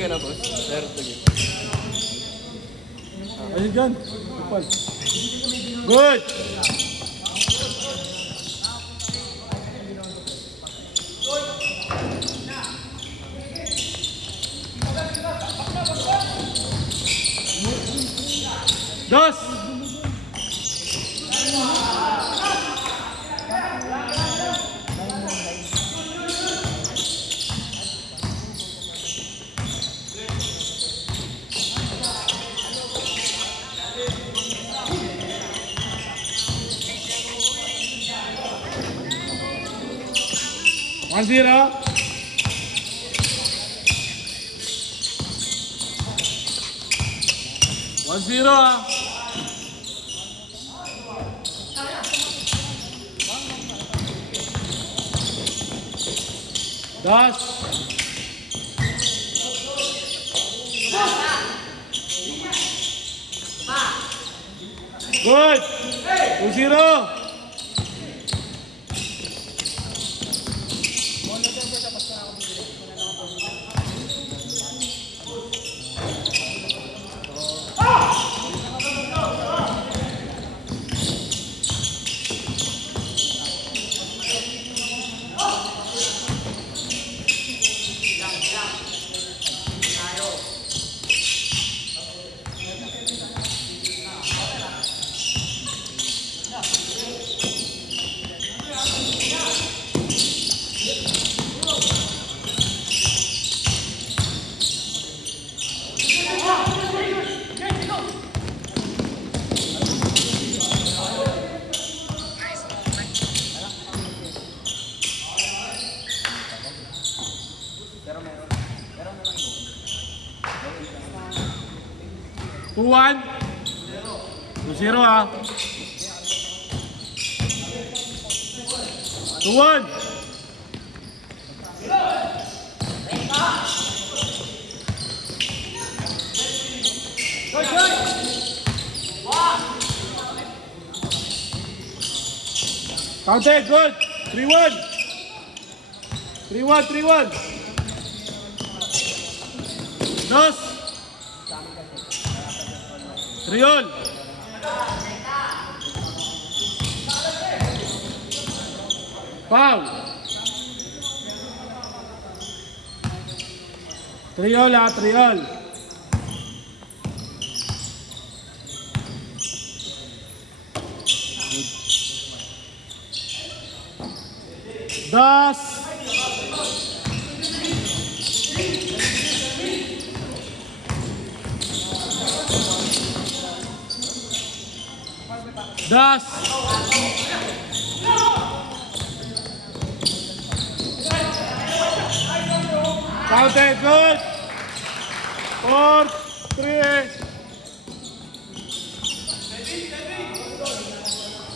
ka na, boss. 30 game. Ayun dyan. Kupal. Good! Dos! One zero. One zero. Das. Good. 2-0. One, 2-0 ah. 2-1. Counted, good. 3-1. 3-1, 3-1. Dos. Triol. Foul. Triol ah, triol. Das. Das. Counted, good. 4-3.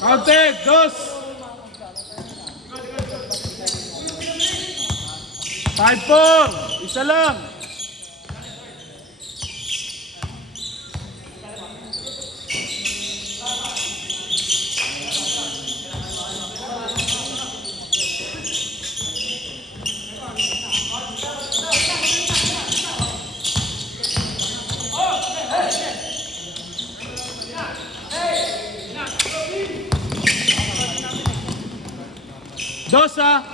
Counted, dos. 5-4. Isa lang. Dosa.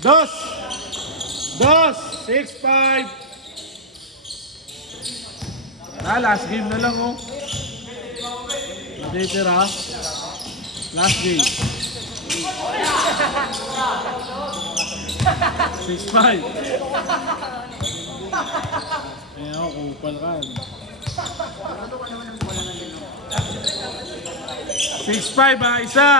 Dos. 6-5. Last game na lang oh. Hindi tira. Last game. 6-5. Ayan ako, kupal ka. 6-5 ah, isa.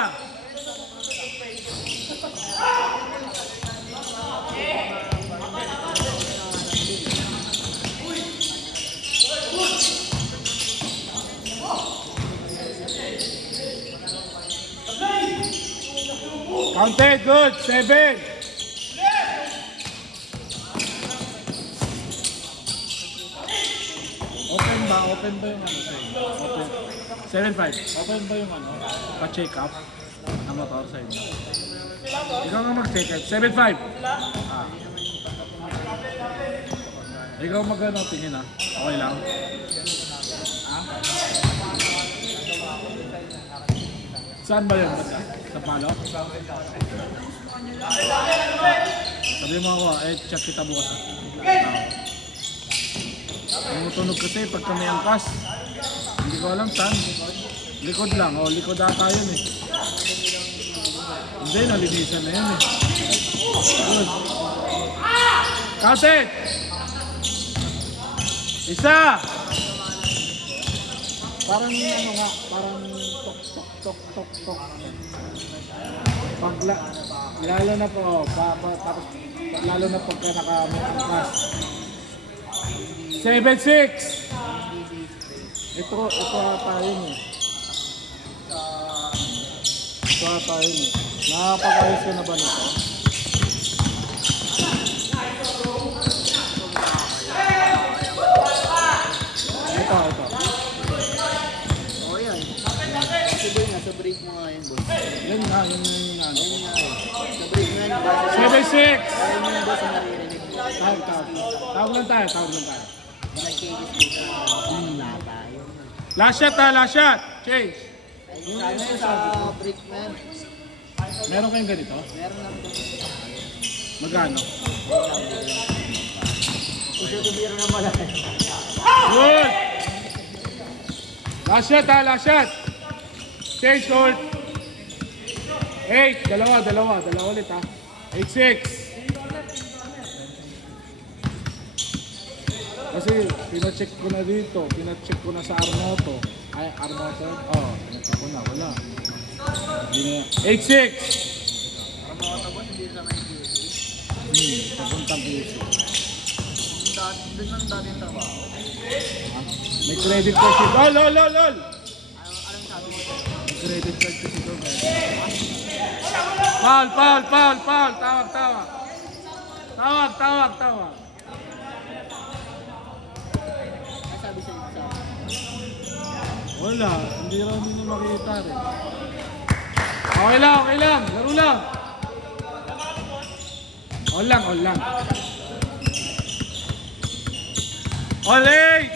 Counted, good, 7. Open ba? Open ba yung ano sa'yo? Open. 7.5. Open ba yung ano? Pa-check up? Ang motor sa inyo. Ikaw nga mag-check up. 7.5. Ah. Ikaw mag-ano, tingin ah. Okay lang. Ah? Saan ba yun? Sa palo? Sabi mo ako, check kita bukas ah. Tumutunog kasi pagka may angkas. Hindi ko alam saan. Likod lang. O, likod ata yun eh. Hindi, nalinisan na yun eh. Good. Count it! Isa! Parang ano nga, parang tok tok tok tok tok. Lalo na po, tapos lalo na pagka may angkas. 7-6. Ito ata yun eh. Ito ata yun eh. Nakapag-ayos ka na ba nito? Ito. Oo yan. Kasi boy, nasa break mo nga yun, boss. Yun nga, yun ano. Ayun nga eh. Sa break nga yun, boss. 7-6. Ayun yung boss na naririnig mo. Tawag lang tayo. Nag-changes dito na lata. Yun. Last shot. Change. Ayun nga yun sa break man. Meron kayong ganito? Meron lang po. Magkano? Puso to biro na malaki. Good! Last shot. Change court. 8, dalawa ulit ha. 8-6. Kasi pinacheck ko na dito, pinacheck ko na sa Arnoto. Ay, Arnoto? Oo, pinacheck ko na, wala. 8-6. Armoto boss, hindi sa may Papuntang QC. doon lang dati yung trabaho. May credit card si Lol! Anong sabi mo? May credit card si Lol. Foul! Tawag! Ano sabi sa'yo sa Wala, hindi nila makita rin. Okay lang, laro lang. All lang. Olay!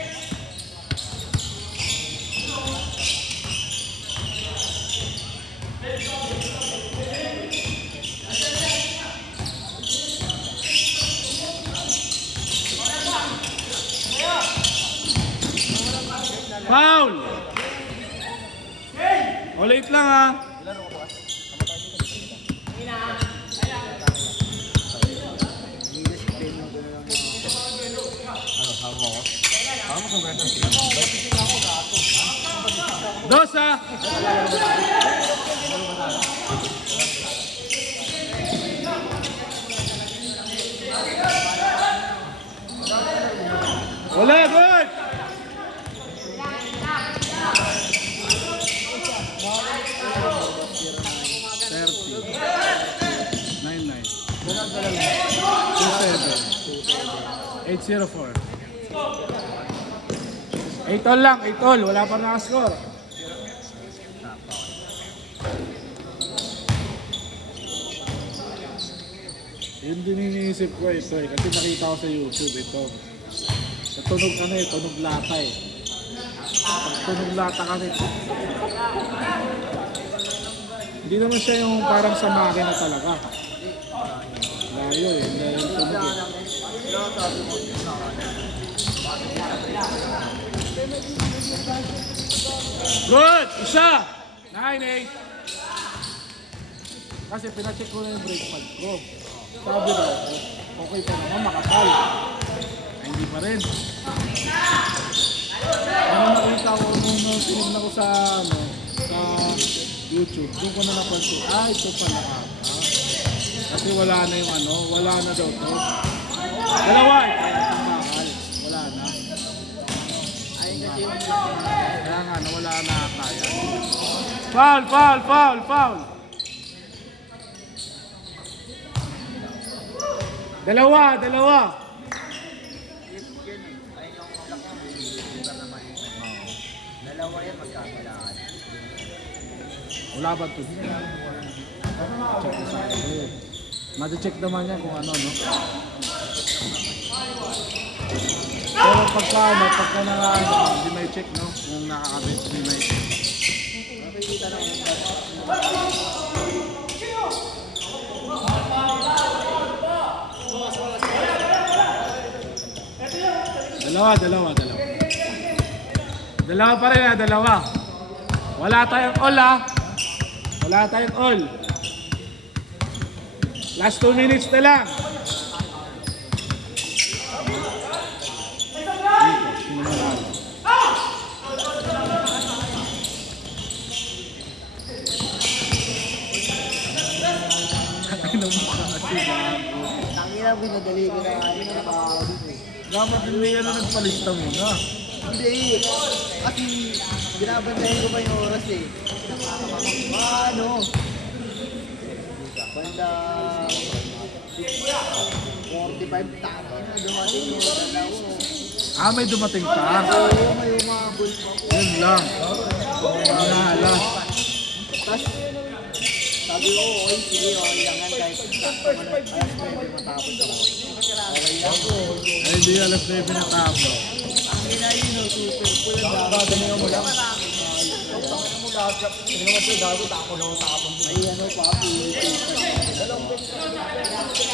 Foul! Ulit lang ha. Dos ha. Wala, good! Eight 804. 8 all lang, 8 all. Wala pa nakascore. Yun din iniisip ko ito eh. Kasi nakita ko sa YouTube ito. Sa tunog lata eh. Pag tunog lata kasi. Hindi naman siya yung parang sa makina talaga. Layo eh. Layo yung tunog eh. Good! Isa! 9-8. Kasi pinacheck ko na yung brake pad ko. Sabi daw, okay pa naman, makapal. Ay, hindi pa rin. Ano nakita ko nung tinignan ko sa YouTube, doon ko na napansin, ito pala ata. Kasi wala na yung wala na daw to. Dalawa, kaya itong mahal. Wala na. ayun kasi yung Kaya nga, wala na kaya. Foul! Dalawa! ayun yung laki. Ayun yung Dalawa yan magkakalaan. Wala ba ito? Check ko sa akin. Mati-check naman yan kung ano, no? Pero pagka na ano, hindi may check, no? Kung nakakabit, hindi may check. Makikita na ulit. Dalawa. Dalawa pa rin, dalawa. Wala tayong all, Wala tayong all. Last 2 minutes na lang. Sino manalo? Ang ina mo kasi, gago. Tangina, binadali ko na. Hindi na nakakabit eh. Dapat hindi ano nagpalista muna. Hindi. Kasi binabantayan ko pa yung oras eh. Ano? Banda 45 tayo na dumating yung dalawa. May dumating pa. Oo, may umabol pa po. Yun lang. Manala. Tapos, sabi ko, okay, sige, okay lang yan kahit alas 9 matapos ako. Okay lang po. Ay, di alas 9 na tapo. Ang ginayin no, super cool ang dami. Mo lang. Ay, ano, papi.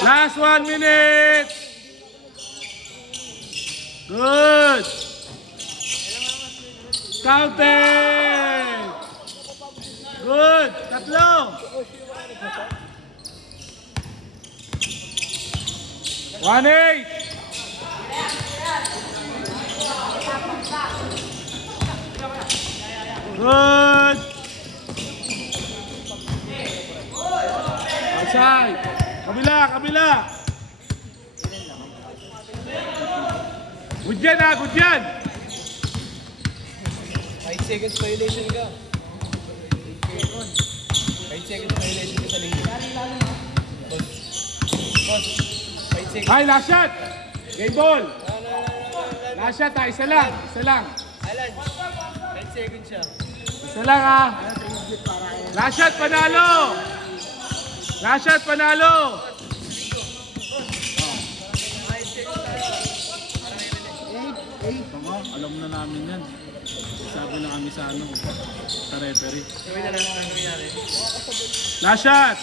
Last 1 minute! Good! Counting! Good! Tatlo! One eight! Good! Outside! Kabila! Good yan, good yan! 5 seconds violation ka. 5 seconds violation ka sa linggo. Boss, 5 seconds. Ay, last shot! Game ball! Last shot, isa lang. Alan, 5 seconds siya. Isa lang, Last shot, panalo! Tama, alam na namin yan. Sabi na kami sa sa referee. Gawin na lang ang nangyari. Last shot!